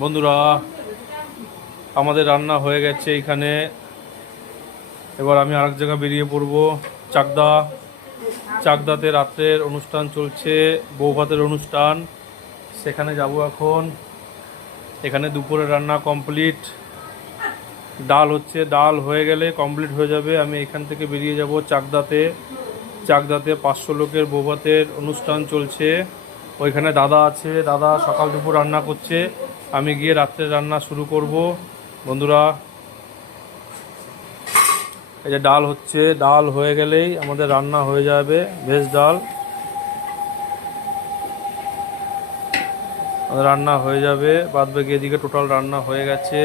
বন্ধুরা, আমাদের রান্না হয়ে গেছে এখানে। এবার আমি আরেক জায়গায় বেরিয়ে পড়বো। চাকদাতে রাত্রের অনুষ্ঠান চলছে, বৌভাতের অনুষ্ঠান, সেখানে যাব এখন। এখানে দুপুরে রান্না কমপ্লিট, ডাল হচ্ছে, ডাল হয়ে গেলে কমপ্লিট হয়ে যাবে। আমি এখান থেকে বেরিয়ে যাব চাকদাতে 500 লোকের বৌভাতের অনুষ্ঠান চলছে। ওইখানে দাদা আছে, দাদা সকাল দুপুর রান্না করছে, আমি গিয়ে রাত্রে রান্না শুরু করব। বন্ধুরা, এই যে ডাল হচ্ছে, ডাল হয়ে গেলেই আমাদের রান্না হয়ে যাবে। ভেজ ডাল আমাদের রান্না হয়ে যাবে। বাদ বাকি এদিকে টোটাল রান্না হয়ে গেছে।